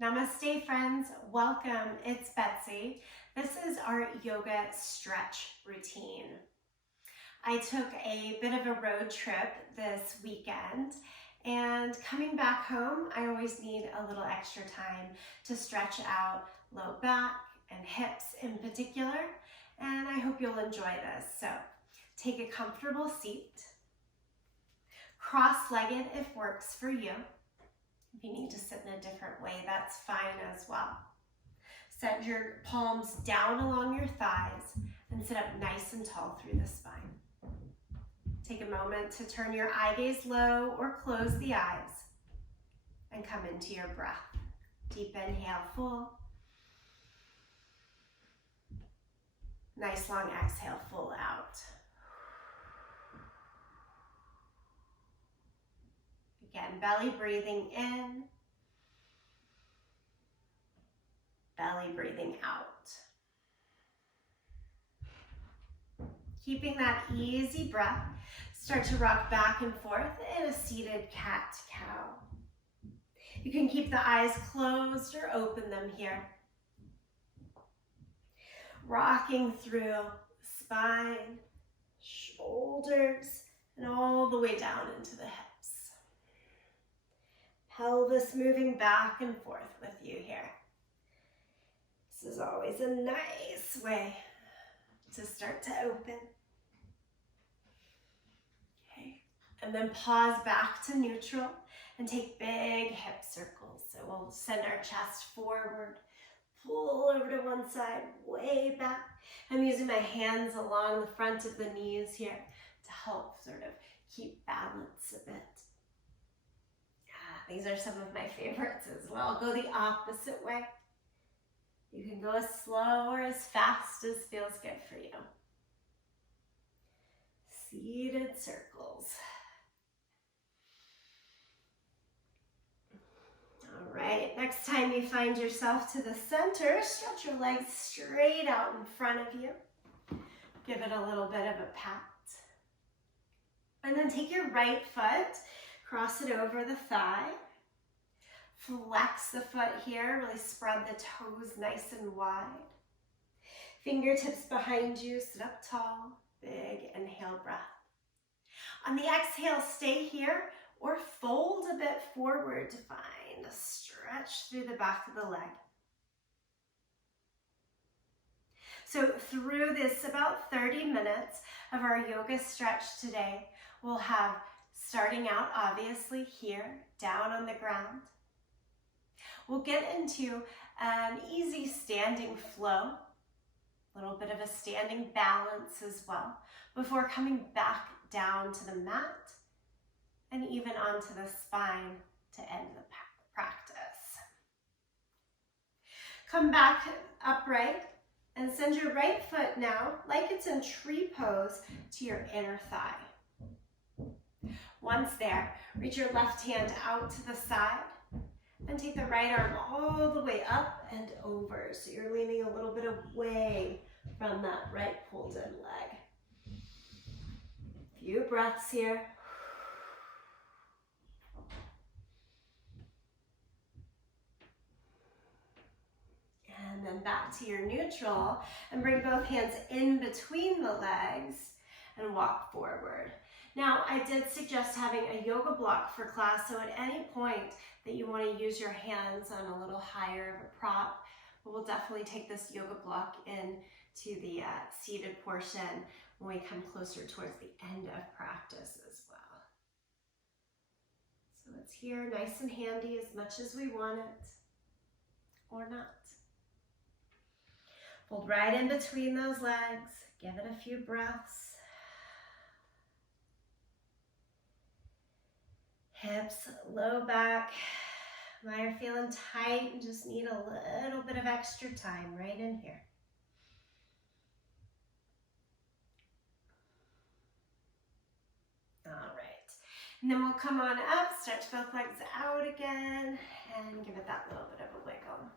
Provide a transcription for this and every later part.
Namaste friends, welcome, it's Betsy. This is our yoga stretch routine. I took a bit of a road trip this weekend and coming back home, I always need a little extra time to stretch out low back and hips in particular, and I hope you'll enjoy this. So take a comfortable seat, cross-legged if works for you. If you need to sit in a different way, that's fine as well. Set your palms down along your thighs and sit up nice and tall through the spine. Take a moment to turn your eye gaze low or close the eyes and come into your breath. Deep inhale, full. Nice long exhale, full out. Again, belly breathing in, belly breathing out. Keeping that easy breath, start to rock back and forth in a seated cat-cow. You can keep the eyes closed or open them here. Rocking through spine, shoulders, and all the way down into the hips. Pelvis moving back and forth with you here. This is always a nice way to start to open. Okay, and then pause back to neutral and take big hip circles. So we'll send our chest forward, pull over to one side, way back. I'm using my hands along the front of the knees here to help sort of keep balance a bit. These are some of my favorites as well. Go the opposite way. You can go as slow or as fast as feels good for you. Seated circles. All right, next time you find yourself to the center, stretch your legs straight out in front of you. Give it a little bit of a pat. And then take your right foot, cross it over the thigh. Flex the foot here, really spread the toes nice and wide. Fingertips behind you, sit up tall, big inhale breath. On the exhale, stay here or fold a bit forward to find a stretch through the back of the leg. So through this about 30 minutes of our yoga stretch today, we'll have starting out obviously here, down on the ground. We'll get into an easy standing flow, a little bit of a standing balance as well, before coming back down to the mat and even onto the spine to end the practice. Come back upright and send your right foot now, like it's in tree pose, to your inner thigh. Once there, reach your left hand out to the side and take the right arm all the way up and over. So you're leaning a little bit away from that right pulled in leg. Few breaths here. And then back to your neutral and bring both hands in between the legs and walk forward. Now, I did suggest having a yoga block for class, so at any point that you want to use your hands on a little higher of a prop, we'll definitely take this yoga block in to the seated portion when we come closer towards the end of practice as well. So it's here nice and handy as much as we want it, or not. Fold right in between those legs, give it a few breaths. Hips, low back. Mine are feeling tight and just need a little bit of extra time right in here. All right. And then we'll come on up, stretch both legs out again, and give it that little bit of a wiggle.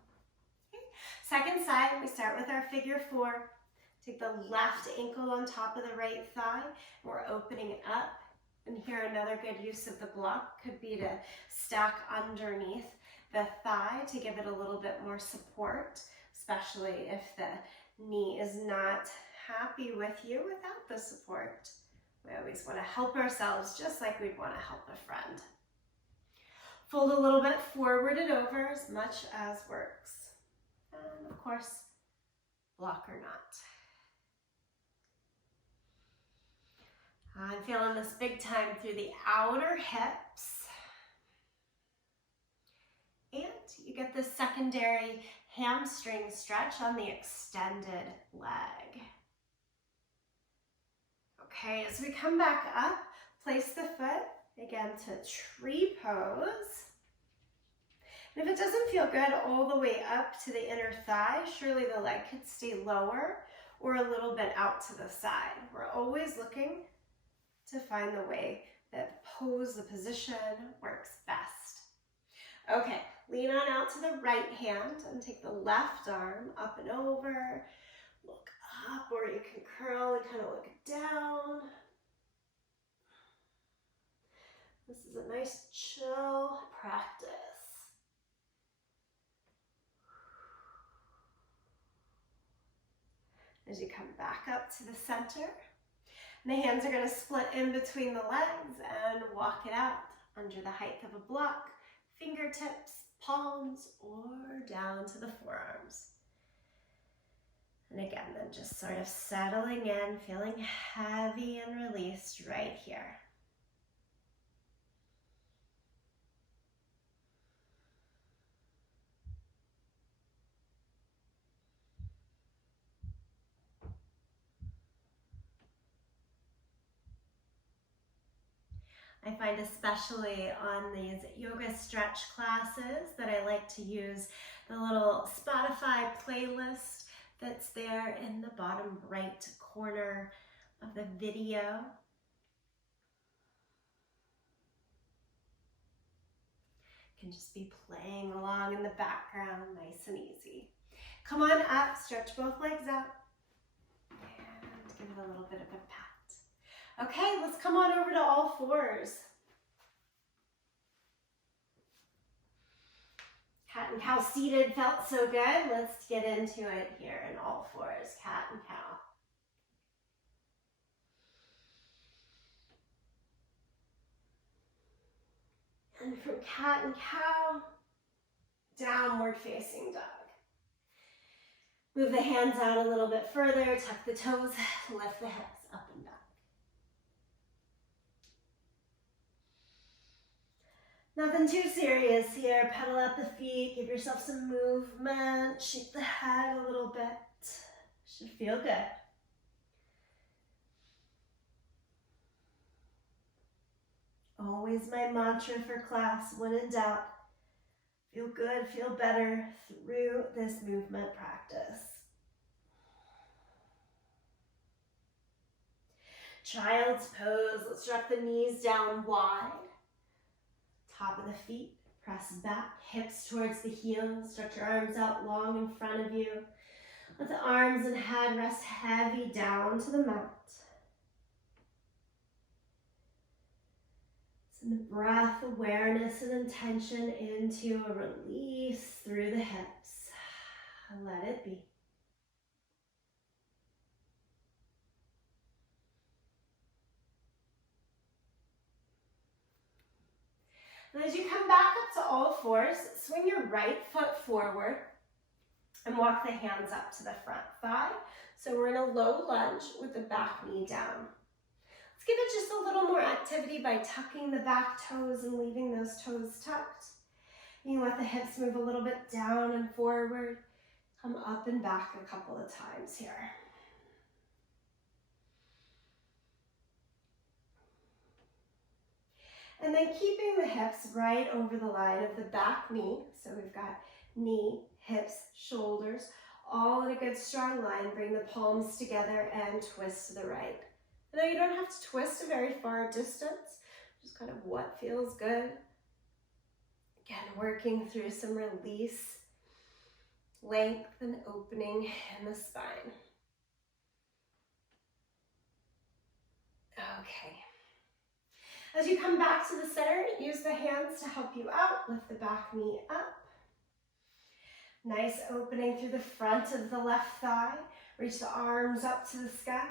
Okay. Second side, we start with our figure four. Take the left ankle on top of the right thigh. We're opening it up. And here another good use of the block could be to stack underneath the thigh to give it a little bit more support, especially if the knee is not happy with you without the support. We always want to help ourselves just like we'd want to help a friend. Fold a little bit forward and over as much as works. And of course, block or not. I'm feeling this big time through the outer hips. And you get this secondary hamstring stretch on the extended leg. Okay, as we come back up, place the foot again to tree pose. And if it doesn't feel good all the way up to the inner thigh, surely the leg could stay lower or a little bit out to the side. We're always looking to find the way that the position works best. Okay, lean on out to the right hand and take the left arm up and over. Look up, or you can curl and kind of look down. This is a nice chill practice. As you come back up to the center, and the hands are going to split in between the legs and walk it out under the height of a block, fingertips, palms, or down to the forearms. And again, then just sort of settling in, feeling heavy and released right here. I find especially on these yoga stretch classes that I like to use the little Spotify playlist that's there in the bottom right corner of the video. It can just be playing along in the background, nice and easy. Come on up, stretch both legs out, and give it a little bit of a pat. Okay, let's come on over to all fours. Cat and cow seated felt so good. Let's get into it here in all fours, cat and cow. And from cat and cow, downward facing dog. Move the hands out a little bit further, tuck the toes, lift the hips up and back. Nothing too serious here. Pedal out the feet, give yourself some movement, shake the head a little bit. Should feel good. Always my mantra for class, when in doubt, feel good, feel better through this movement practice. Child's pose, let's drop the knees down wide. Top of the feet, press back, hips towards the heels, stretch your arms out long in front of you. Let the arms and head rest heavy down to the mat. Send the breath, awareness, and intention into a release through the hips. Let it be. And as you come back up to all fours, swing your right foot forward and walk the hands up to the front thigh. So we're in a low lunge with the back knee down. Let's give it just a little more activity by tucking the back toes and leaving those toes tucked. You can let the hips move a little bit down and forward. Come up and back a couple of times here. And then keeping the hips right over the line of the back knee. So we've got knee, hips, shoulders, all in a good strong line. Bring the palms together and twist to the right. Now you don't have to twist a very far distance, just kind of what feels good. Again, working through some release, length and opening in the spine. Okay. As you come back to the center, use the hands to help you out. Lift the back knee up. Nice opening through the front of the left thigh. Reach the arms up to the sky.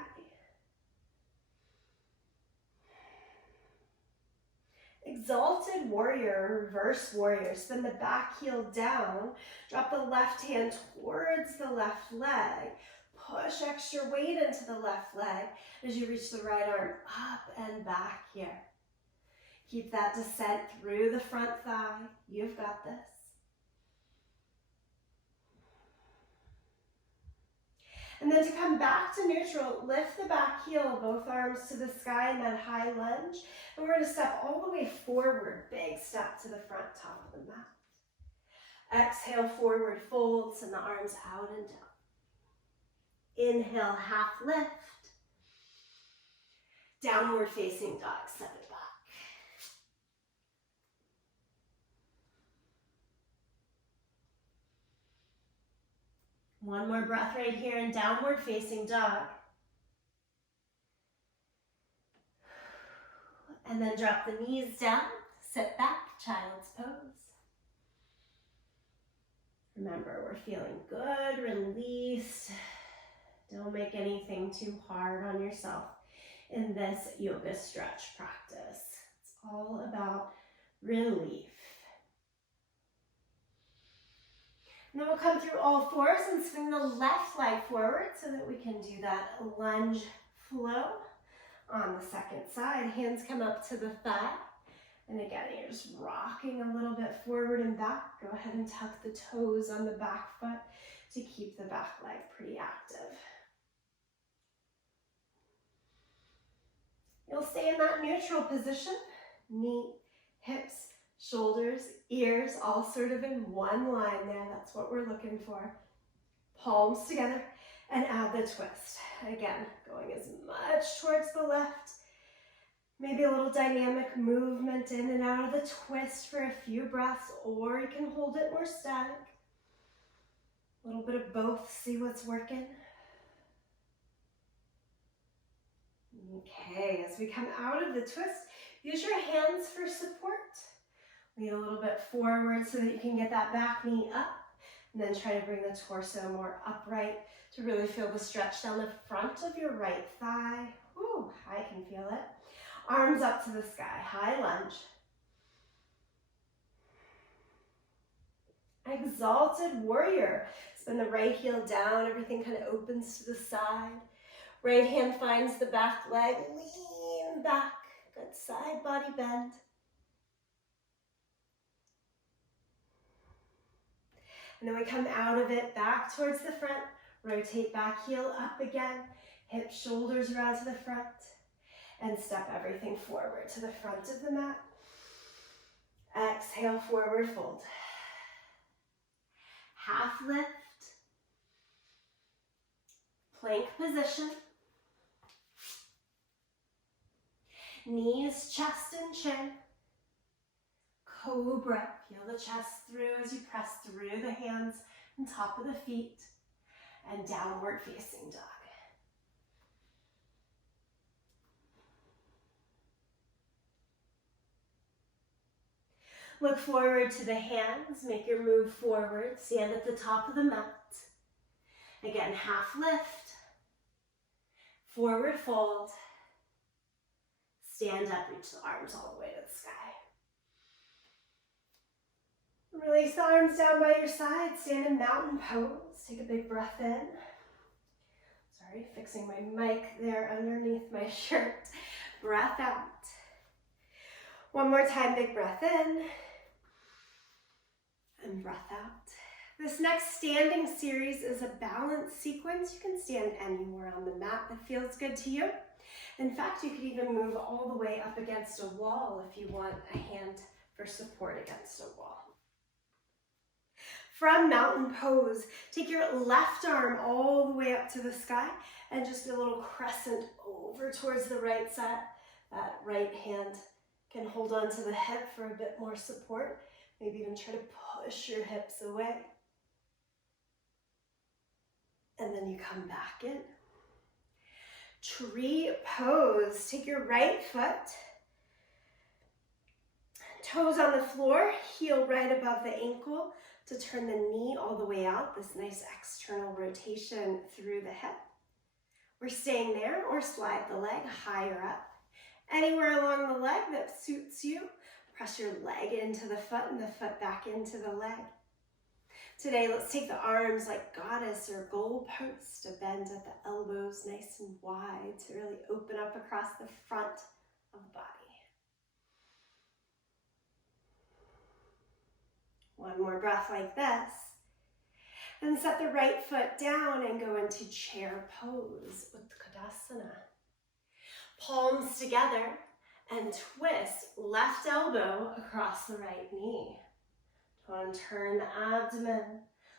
Exalted warrior, reverse warrior. Spin the back heel down. Drop the left hand towards the left leg. Push extra weight into the left leg as you reach the right arm up and back here. Keep that descent through the front thigh. You've got this. And then to come back to neutral, lift the back heel, both arms to the sky in that high lunge. And we're going to step all the way forward. Big step to the front, top of the mat. Exhale, forward fold, send the arms out and down. Inhale, half lift. Downward facing dog, send it back. One more breath right here in downward facing dog. And then drop the knees down, sit back, child's pose. Remember, we're feeling good, released. Don't make anything too hard on yourself in this yoga stretch practice. It's all about relief. And then we'll come through all fours and swing the left leg forward so that we can do that lunge flow on the second side. Hands come up to the thigh. And again, you're just rocking a little bit forward and back. Go ahead and tuck the toes on the back foot to keep the back leg pretty active. You'll stay in that neutral position. Knee, hips, shoulders, ears, all sort of in one line there. That's what we're looking for. Palms together and add the twist. Again, going as much towards the left. Maybe a little dynamic movement in and out of the twist for a few breaths, or you can hold it more static. A little bit of both, see what's working. Okay, as we come out of the twist, use your hands for support. Lean a little bit forward so that you can get that back knee up, and then try to bring the torso more upright to really feel the stretch down the front of your right thigh. Whew, I can feel it. Arms up to the sky, high lunge. Exalted warrior. Spin the right heel down, everything kind of opens to the side. Right hand finds the back leg, lean back, good side body bend. And then we come out of it back towards the front, rotate back heel up again, hips, shoulders around to the front, and step everything forward to the front of the mat. Exhale, forward fold. Half lift, plank position. Knees, chest, and chin. Cobra, feel the chest through as you press through the hands and top of the feet, and downward facing dog. Look forward to the hands, make your move forward, stand at the top of the mat. Again, half lift, forward fold, stand up, reach the arms all the way to the sky. Release the arms down by your side, stand in mountain pose. Take a big breath in. Sorry, fixing my mic there underneath my shirt. Breath out. One more time, big breath in. And breath out. This next standing series is a balance sequence. You can stand anywhere on the mat that feels good to you. In fact, you could even move all the way up against a wall if you want a hand for support against a wall. From mountain pose, take your left arm all the way up to the sky and just a little crescent over towards the right side. That right hand can hold on to the hip for a bit more support. Maybe even try to push your hips away. And then you come back in. Tree pose. Take your right foot, Toes on the floor, heel right above the ankle to turn the knee all the way out. This nice external rotation through the hip. We're staying there, or slide the leg higher up. Anywhere along the leg that suits you. Press your leg into the foot and the foot back into the leg. Today, let's take the arms like goddess or goalpost to bend at the elbows nice and wide to really open up across the front of the body. One more breath like this. Then set the right foot down and go into chair pose, Utkatasana. Palms together and twist left elbow across the right knee. Turn the abdomen.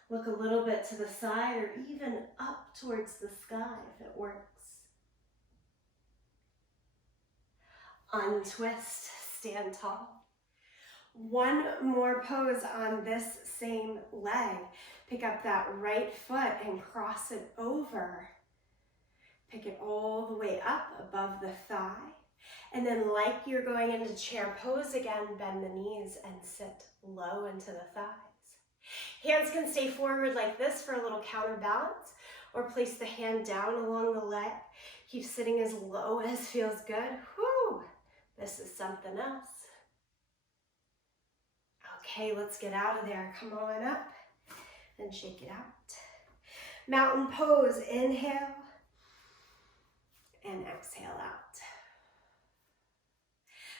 Look a little bit to the side or even up towards the sky if it works. Untwist, stand tall. One more pose on this same leg. Pick up that right foot and cross it over. Pick it all the way up above the thigh. And then like you're going into chair pose again, bend the knees and sit low into the thighs. Hands can stay forward like this for a little counterbalance, or place the hand down along the leg. Keep sitting as low as feels good. Whew, this is something else. Okay, let's get out of there. Come on up and shake it out. Mountain pose, inhale and exhale out.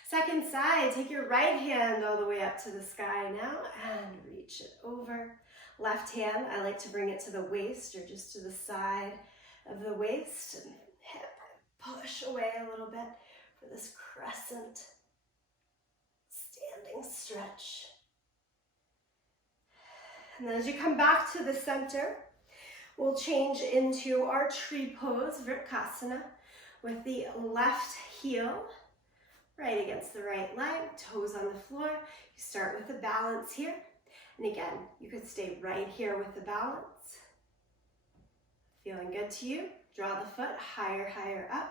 Second side, take your right hand all the way up to the sky now and reach it over. Left hand, I like to bring it to the waist or just to the side of the waist and hip. Push away a little bit for this crescent standing stretch. And then as you come back to the center, we'll change into our tree pose, Vrksasana, with the left heel right against the right leg, toes on the floor. You start with a balance here. And again, you could stay right here with the balance. Feeling good to you? Draw the foot higher, higher up.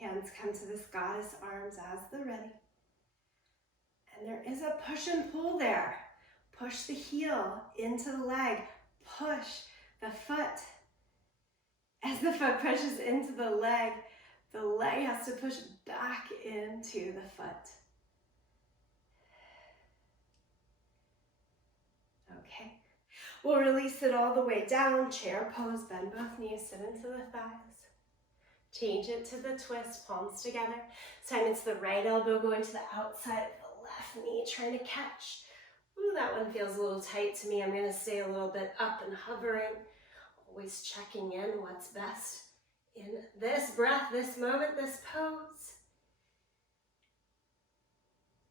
Hands come to this goddess, arms as they're ready. And there is a push and pull there. Push the heel into the leg. Push the foot. As the foot pushes into the leg has to push back into the foot. Okay. We'll release it all the way down. Chair pose, bend both knees, sit into the thighs. Change it to the twist, palms together. This time it's the right elbow going to the outside of the left knee, trying to catch. Ooh, that one feels a little tight to me. I'm going to stay a little bit up and hovering. Always checking in what's best in this breath, this moment, this pose.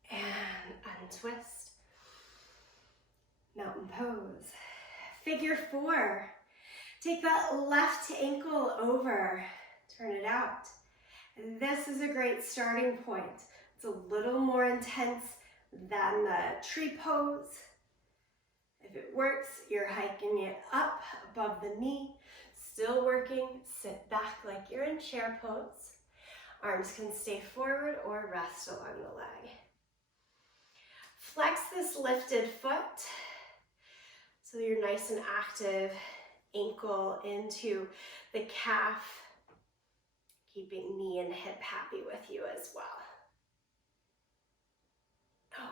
And untwist. Mountain pose. Figure four. Take that left ankle over. Turn it out. This is a great starting point. It's a little more intense than the tree pose. If it works, you're hiking it up above the knee. Still working, sit back like you're in chair pose. Arms can stay forward or rest along the leg. Flex this lifted foot so you're nice and active. Ankle into the calf, keeping knee and hip happy with you as well.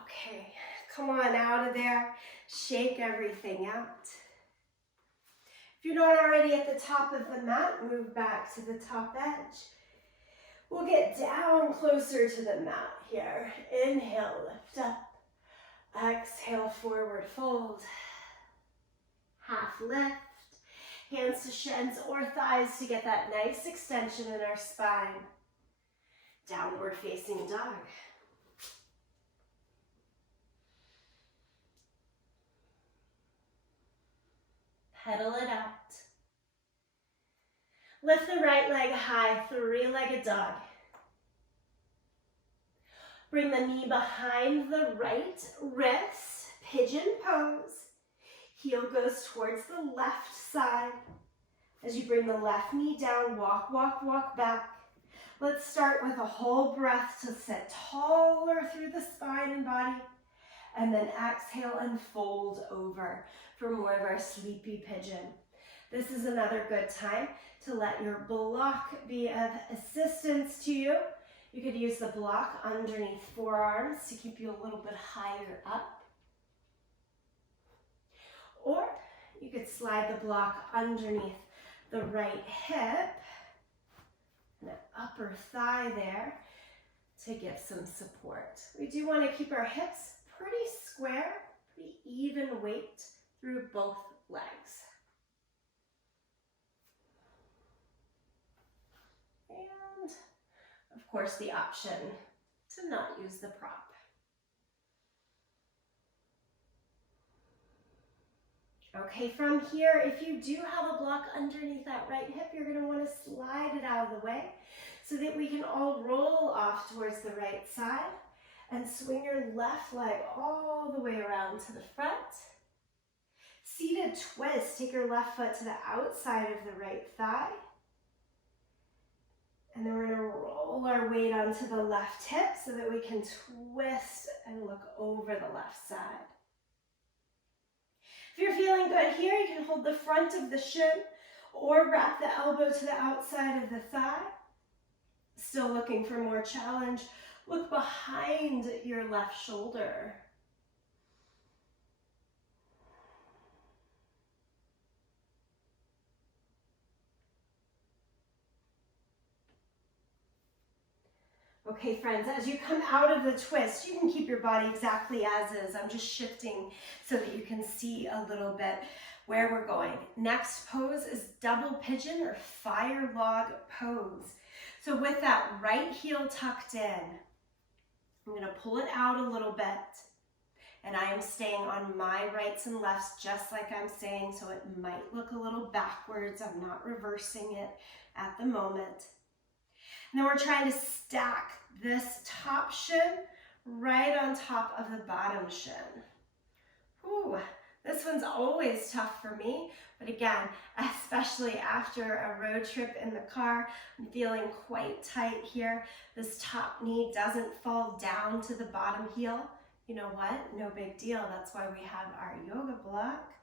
Okay, come on out of there. Shake everything out. If you're not already at the top of the mat, move back to the top edge. We'll get down closer to the mat here. Inhale, lift up. Exhale, forward fold. Half lift. Hands to shins or thighs to get that nice extension in our spine. Downward facing dog. Pedal it out. Lift the right leg high, three-legged dog. Bring the knee behind the right wrist, pigeon pose. Heel goes towards the left side. As you bring the left knee down, walk, walk, walk back. Let's start with a whole breath to sit taller through the spine and body, and then exhale and fold over for more of our sleepy pigeon. This is another good time to let your block be of assistance to you. You could use the block underneath forearms to keep you a little bit higher up. Or you could slide the block underneath the right hip and the upper thigh there to give some support. We do want to keep our hips pretty square, pretty even weight through both legs. And of course the option to not use the prop. Okay, from here, if you do have a block underneath that right hip, you're going to want to slide it out of the way so that we can all roll off towards the right side and swing your left leg all the way around to the front. Seated twist, take your left foot to the outside of the right thigh. And then we're going to roll our weight onto the left hip so that we can twist and look over the left side. If you're feeling good here, you can hold the front of the shin or wrap the elbow to the outside of the thigh. Still looking for more challenge, look behind your left shoulder. Okay, friends, as you come out of the twist, you can keep your body exactly as is. I'm just shifting so that you can see a little bit where we're going. Next pose is double pigeon or fire log pose. So with that right heel tucked in, I'm going to pull it out a little bit. And I am staying on my rights and lefts just like I'm saying, so it might look a little backwards. I'm not reversing it at the moment. And then we're trying to stack this top shin right on top of the bottom shin. Ooh, this one's always tough for me, but again, especially after a road trip in the car, I'm feeling quite tight here. This top knee doesn't fall down to the bottom heel. You know what? No big deal. That's why we have our yoga block.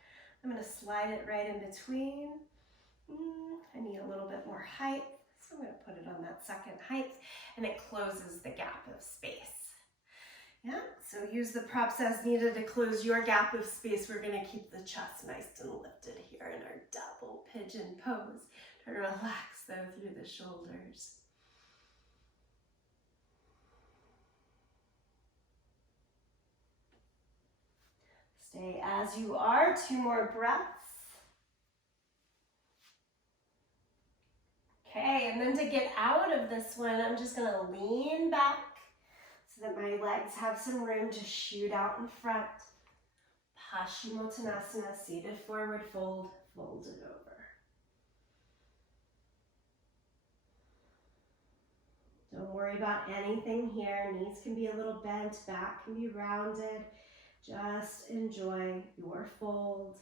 I'm going to slide it right in between. I need a little bit more height. So I'm going to put it on that second height, and it closes the gap of space. Yeah, so use the props as needed to close your gap of space. We're going to keep the chest nice and lifted here in our double pigeon pose. Try to relax though through the shoulders. Stay as you are, 2 more breaths. Okay, and then to get out of this one, I'm just going to lean back so that my legs have some room to shoot out in front. Paschimottanasana, seated forward fold, fold it over. Don't worry about anything here. Knees can be a little bent, back can be rounded. Just enjoy your fold.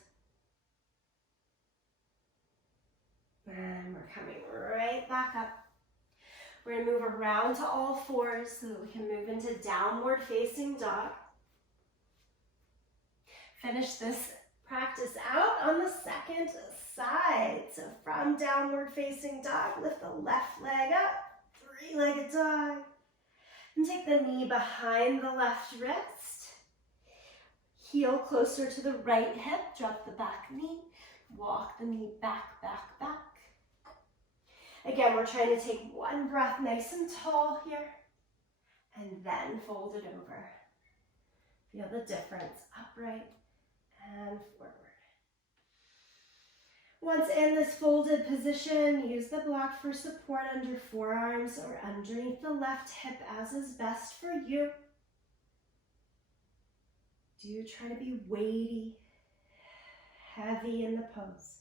And we're coming right back up. We're going to move around to all fours so that we can move into downward facing dog. Finish this practice out on the second side. So from downward facing dog, lift the left leg up, 3-legged dog. And take the knee behind the left wrist. Heel closer to the right hip, drop the back knee. Walk the knee back, back, back. Again, we're trying to take one breath nice and tall here, and then fold it over. Feel the difference, upright and forward. Once in this folded position, use the block for support under forearms or underneath the left hip as is best for you. Do try to be weighty, heavy in the pose.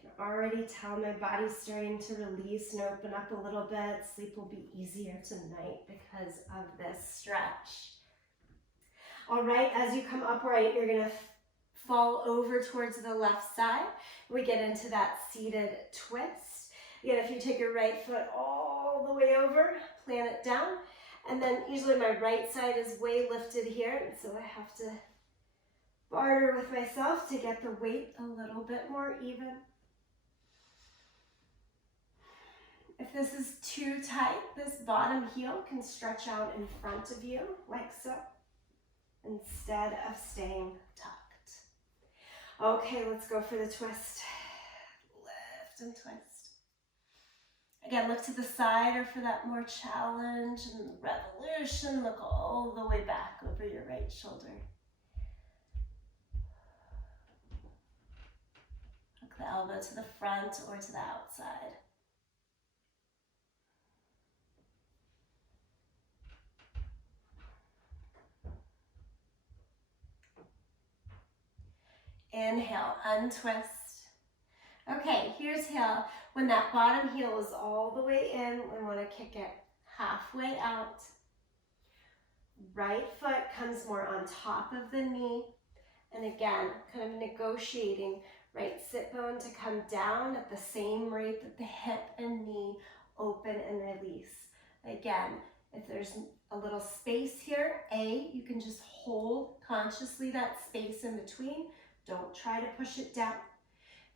can already tell my body's starting to release and open up a little bit. Sleep will be easier tonight because of this stretch. All right, as you come upright, you're gonna fall over towards the left side. We get into that seated twist. Again, if you take your right foot all the way over, plant it down. And then usually my right side is way lifted here, and so I have to barter with myself to get the weight a little bit more even. If this is too tight, this bottom heel can stretch out in front of you, like so, instead of staying tucked. Okay, let's go for the twist. Lift and twist. Again, look to the side or for that more challenge and revolution. Look all the way back over your right shoulder. Hook the elbow to the front or to the outside. Inhale, untwist. Okay, here's heel. When that bottom heel is all the way in, we want to kick it halfway out. Right foot comes more on top of the knee. And again, kind of negotiating right sit bone to come down at the same rate that the hip and knee open and release. Again, if there's a little space here, you can just hold consciously that space in between. Don't try to push it down.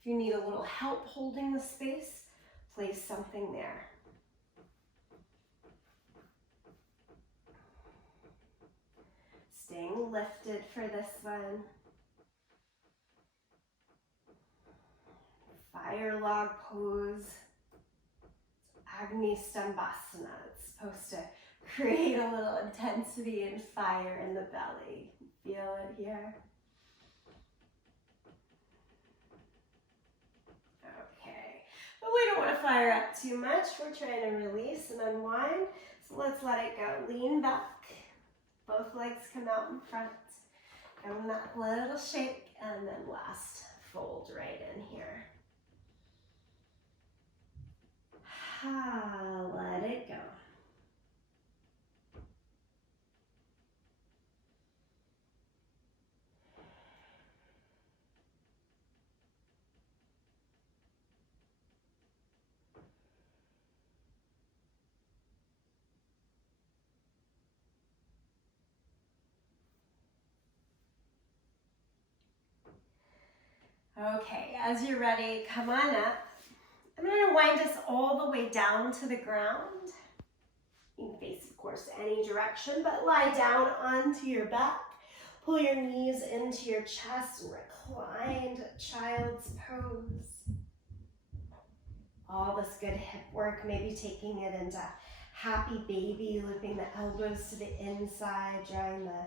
If you need a little help holding the space, place something there. Staying lifted for this one. Fire log pose. Agni Stambhasana. It's supposed to create a little intensity and fire in the belly. Feel it here. Okay, but we don't want to fire up too much. We're trying to release and unwind. So let's let it go. Lean back. Both legs come out in front. Give them that little shake, and then last fold right in here. Let it go. Okay, as you're ready, come on up. I'm going to wind us all the way down to the ground. You can face, of course, any direction, but lie down onto your back. Pull your knees into your chest and reclined child's pose. All this good hip work, maybe taking it into happy baby, looping the elbows to the inside, drawing the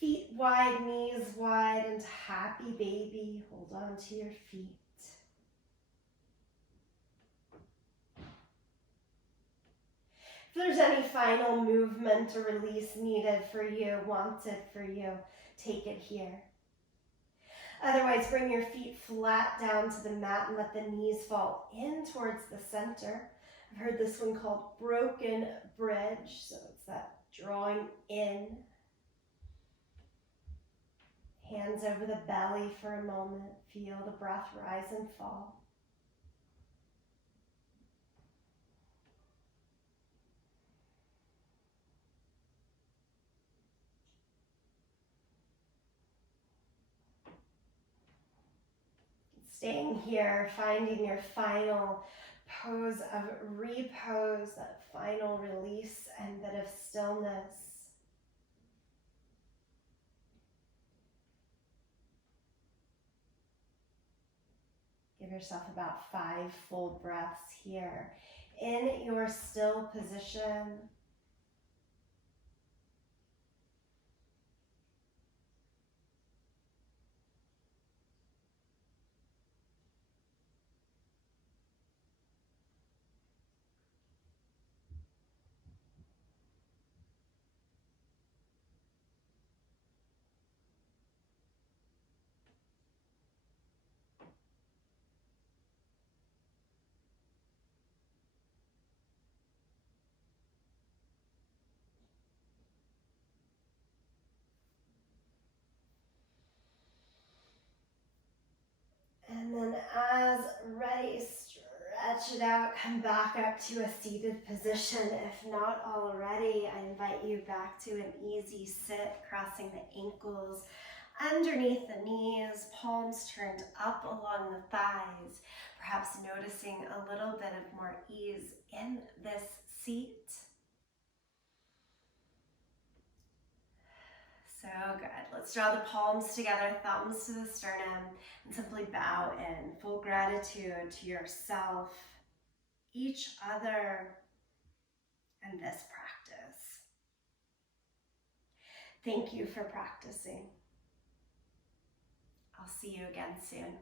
feet wide, knees wide, into happy baby. Hold on to your feet. If there's any final movement or release needed for you, wanted for you, take it here. Otherwise, bring your feet flat down to the mat and let the knees fall in towards the center. I've heard this one called broken bridge, so it's that drawing in. Hands over the belly for a moment. Feel the breath rise and fall. Staying here, finding your final pose of repose, that final release and bit of stillness. Give yourself about 5 full breaths here in your still position. And then as ready, stretch it out, come back up to a seated position. If not already, I invite you back to an easy sit, crossing the ankles underneath the knees, palms turned up along the thighs, perhaps noticing a little bit of more ease in this seat. So good. Let's draw the palms together, thumbs to the sternum, and simply bow in full gratitude to yourself, each other, and this practice. Thank you for practicing. I'll see you again soon.